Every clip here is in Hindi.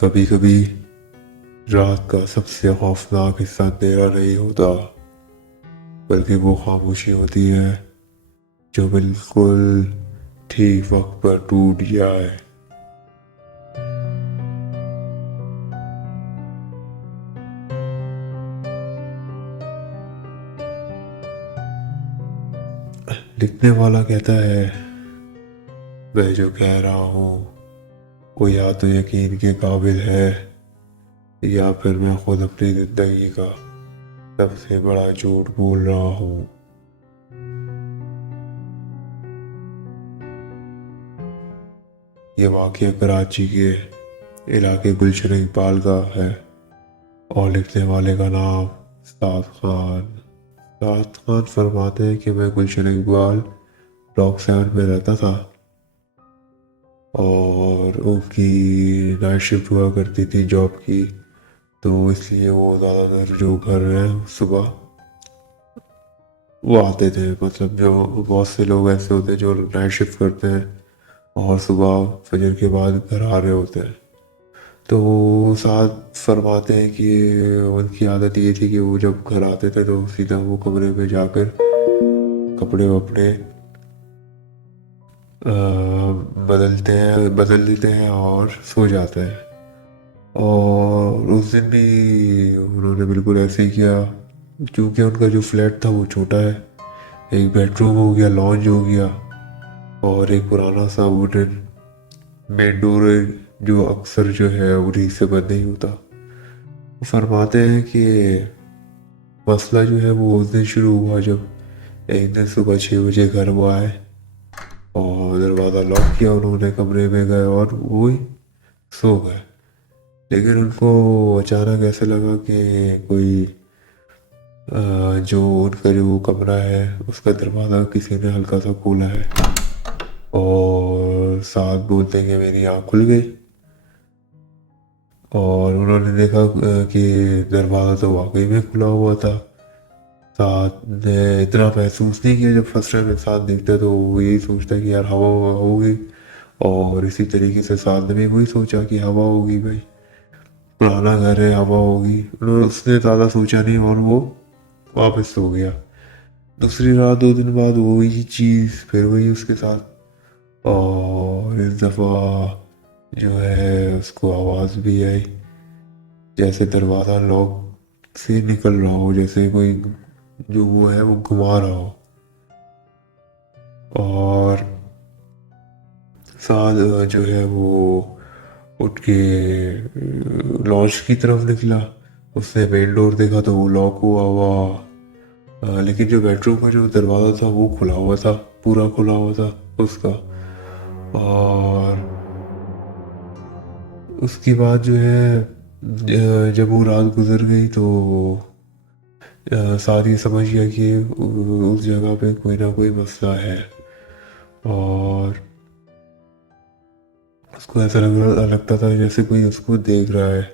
कभी कभी रात का सबसे खौफनाक हिस्सा अंधेरा नहीं होता, बल्कि वो खामोशी होती है जो बिल्कुल ठीक वक्त पर टूट जाए। लिखने वाला कहता है, मैं जो कह रहा हूँ वो या तो यकीन के काबिल है, या फिर मैं खुद अपनी जिंदगी का सबसे बड़ा झूठ बोल रहा हूँ। ये वाकया कराची के इलाके गुलशन इकबाल का है और लिखने वाले का नाम साद खान। साद खान फरमाते हैं कि मैं गुलशन इकबाल ब्लॉक 7 में रहता था और उनकी नाइट शिफ्ट हुआ करती थी जॉब की, तो इसलिए वो ज़्यादातर जो घर है सुबह वो आते थे। मतलब जो बहुत से लोग ऐसे होते हैं जो नाइट शिफ्ट करते हैं और सुबह फजर के बाद घर आ रहे होते हैं। तो साथ फरमाते हैं कि उनकी आदत ये थी कि वो जब घर आते थे तो सीधा वो कमरे में जाकर कपड़े वपड़े बदल देते हैं और सो जाते हैं। और उस दिन भी उन्होंने बिल्कुल ऐसे ही किया। क्योंकि उनका जो फ्लैट था वो छोटा है, एक बेडरूम हो गया, लॉन्ज हो गया और एक पुराना सा वुडन मेन डोर जो अक्सर जो है उन्हीं से बंद नहीं होता। वो फरमाते हैं कि मसला जो है वो उस दिन शुरू हुआ जब एक दिन सुबह 6 बजे घर वो आए और दरवाज़ा लॉक किया उन्होंने, कमरे में गए और वो ही सो गए। लेकिन उनको अचानक ऐसे लगा कि कोई जो उनका जो कमरा है उसका दरवाज़ा किसी ने हल्का सा खोला है और साथ बोलते कि मेरी आँख खुल गई और उन्होंने देखा कि दरवाज़ा तो वाकई में खुला हुआ था। साथ ने इतना महसूस नहीं किया, जब फर्स्ट टाइम इंसान देखता है तो वो यही सोचता है कि यार हवा हवा होगी, और इसी तरीके से साथ ने भी वही सोचा कि हवा होगी भाई, पुराना घर है हवा होगी। उसने ज़्यादा सोचा नहीं और वो वापस सो गया। दूसरी रात 2 दिन बाद वही चीज़ फिर वही उसके साथ, और इस दफ़ा जो है उसको आवाज़ भी आई जैसे दरवाज़ा लॉक से निकल रहा हो, जैसे कोई जो वो है वो घुमा रहा हो। और साथ जो है वो उठ के लॉन्च की तरफ निकला। उसने मेन डोर देखा तो वो लॉक हुआ हुआ, लेकिन जो बेडरूम का जो दरवाज़ा था वो खुला हुआ था, पूरा खुला हुआ था उसका। और उसके बाद जो है जब वो रात गुजर गई तो सारी समझ गया कि उस जगह पे कोई ना कोई मसला है। और उसको ऐसा लगता था जैसे कोई उसको देख रहा है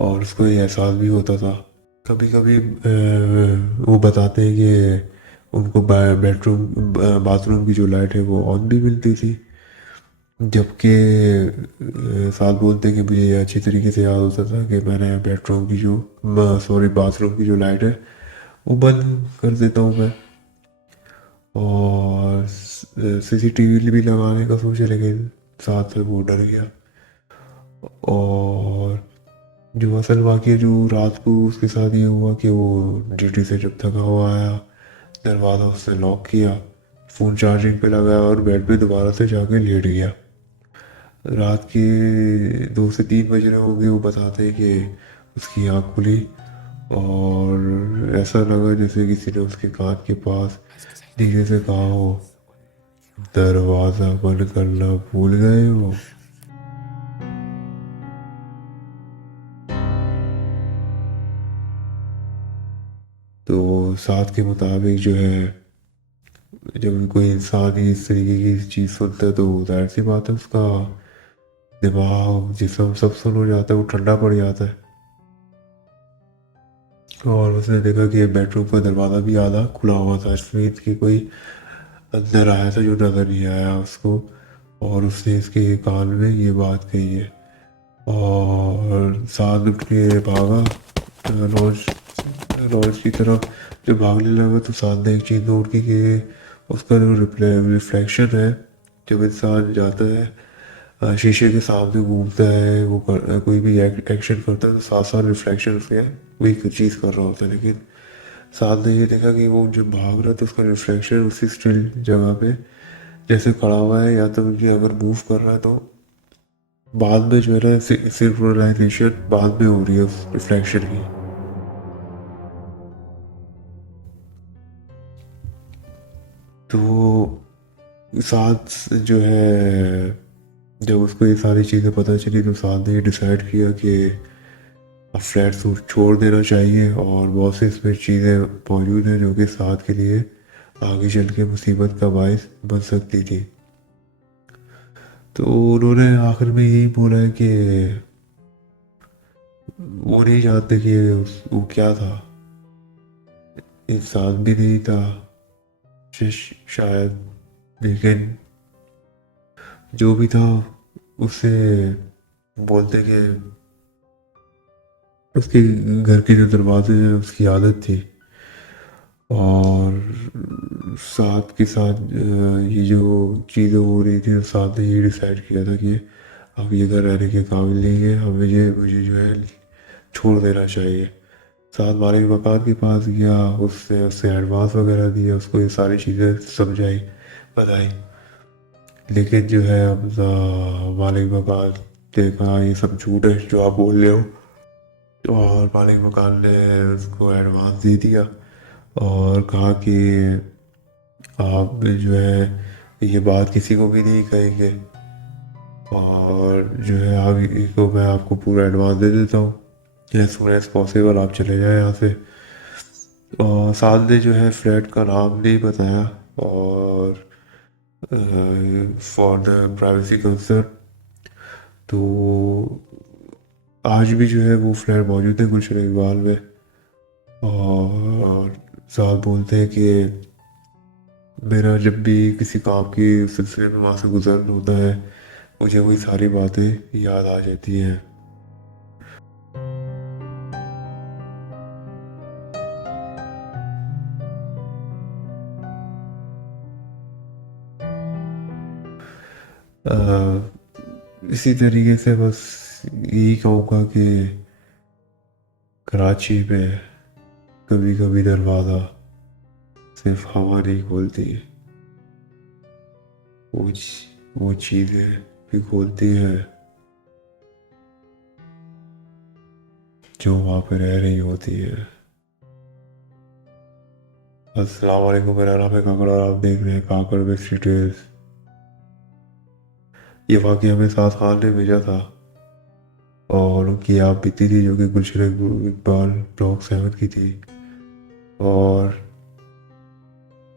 और उसको ये एहसास भी होता था। कभी कभी वो बताते हैं कि उनको बेडरूम बाथरूम की जो लाइट है वो ऑन भी मिलती थी, जबकि साथ बोलते हैं कि मुझे ये अच्छी तरीके से याद होता था कि मैंने बेडरूम की जो बाथरूम की जो लाइट है वो बंद कर देता हूँ मैं। और सीसीटीवी भी लगाने का सोचे, लेकिन साथ में वो डर गया। और जो असल वाकया जो रात को उसके साथ ये हुआ कि वो ड्यूटी से जब थका हुआ आया, दरवाज़ा उसने लॉक किया, फ़ोन चार्जिंग पे लगाया और बेड पे दोबारा से जाके लेट गया। रात के 2 से 3 बज रहे होंगे। वो बताते हैं कि उसकी आँख खुली और ऐसा लगा जैसे किसी ने उसके कान के पास धीरे से कहा हो, दरवाज़ा बंद करना भूल गए हो। तो साथ के मुताबिक जो है जब कोई इंसान ही इस तरीके की चीज़ सुनता है तो जाहिर सी बात है उसका दिमाग जिसम सब सुन हो जाता है, वो ठंडा पड़ जाता है। और उसने देखा कि बेडरूम का दरवाज़ा भी आधा खुला हुआ था, इसमें कि कोई अंदर आया था जो नज़र नहीं आया उसको। और उसने इसके कान में ये बात कही है। और साथ उठ के भागा लॉन्च लॉन्च की तरफ। जब भागने लगा तो साथ ने एक चीज़ नोट की कि उसका जो रिफ्लेक्शन है, जब इंसान जाता है शीशे के सामने घूमता है, कोई भी एक्शन करता है तो साथ साथ रिफ्लेक्शन उसके वही चीज़ कर रहा होता है। लेकिन साथ ने ये देखा कि वो जब भाग रहा है तो उसका रिफ्लेक्शन उसी स्टिल जगह पे जैसे खड़ा हुआ है, या तो मुझे अगर मूव कर रहा है तो बाद में जो है ना सिंक्रोनाइजेशन बाद में हो रही है उस रिफ्लेक्शन की। तो साथ जो है, जब उसको ये सारी चीज़ें पता चली तो साथ ने ये डिसाइड किया कि अब फ्लैट सूट छोड़ देना चाहिए, और बहुत सी इसमें चीज़ें मौजूद हैं जो कि साथ के लिए आगे चल के मुसीबत का बायस बन सकती थी। तो उन्होंने आखिर में यही बोला है कि वो नहीं जानते कि वो क्या था, इंसान भी नहीं था शायद, लेकिन जो भी था उससे बोलते कि उसके घर के जो दरवाजे हैं उसकी आदत थी। और साथ के साथ ये जो चीज़ें हो रही थी, साथ ने ये डिसाइड किया था कि अब ये घर रहने के काबिल नहीं है, हमें ये मुझे जो है छोड़ देना चाहिए। साथ मालिक मकान के पास गया, उससे उससे एडवांस वगैरह दिया, उसको ये सारी चीज़ें समझाई बताई। लेकिन जो है अब मालिक मकान ने कहा ये सब झूठ है जो आप बोल रहे हो, और मालिक मकान ने उसको एडवांस दे दिया और कहा कि आप जो है ये बात किसी को भी नहीं कहेंगे, और जो है आप इसको मैं आपको पूरा एडवांस दे देता हूँ, एज सुन एज पॉसिबल आप चले जाएं यहाँ से। और साथ ने जो है फ्लैट का नाम नहीं बताया, और फॉर द प्राइवेसी कंसर्न, तो आज भी जो है वो फ्लैट मौजूद है गुलशन इकबाल में। और साहब बोलते हैं कि मेरा जब भी किसी काम की सिलसिले में वहाँ से गुजर होता है, मुझे वही सारी बातें याद आ जाती हैं। इसी तरीके से बस यही कहूँगा कि कराची में कभी कभी दरवाज़ा सिर्फ हवा नहीं खोलती है, वो चीज़ें भी खोलती है जो वहाँ पे रह रही होती है। अस्सलाम वालेकुम, मेरा नाम है काकड़ और आप देख रहे हैं काकड़ विद डिटेल्स। ये वाकया हमें साथ खान ने भेजा था, और उनकी आप बीती थी जो कि गुलशन इकबाल ब्लॉक 7 की थी। और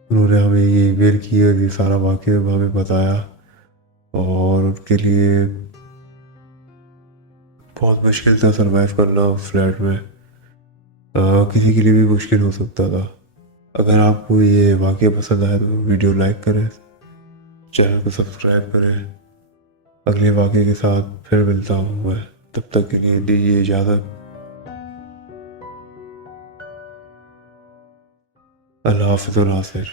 उन्होंने हमें ये ईमेल की और ये सारा वाकया हमें बताया, और उनके लिए बहुत मुश्किल था सरवाइव करना फ्लैट में। किसी के लिए भी मुश्किल हो सकता था। अगर आपको ये वाकया पसंद आया तो वीडियो लाइक करें, चैनल को सब्सक्राइब करें। अगले वाकये के साथ फिर मिलता हूँ मैं, तब तक के लिए दीजिए इजाज़त। अल्लाह हाफिज़ और नासिर।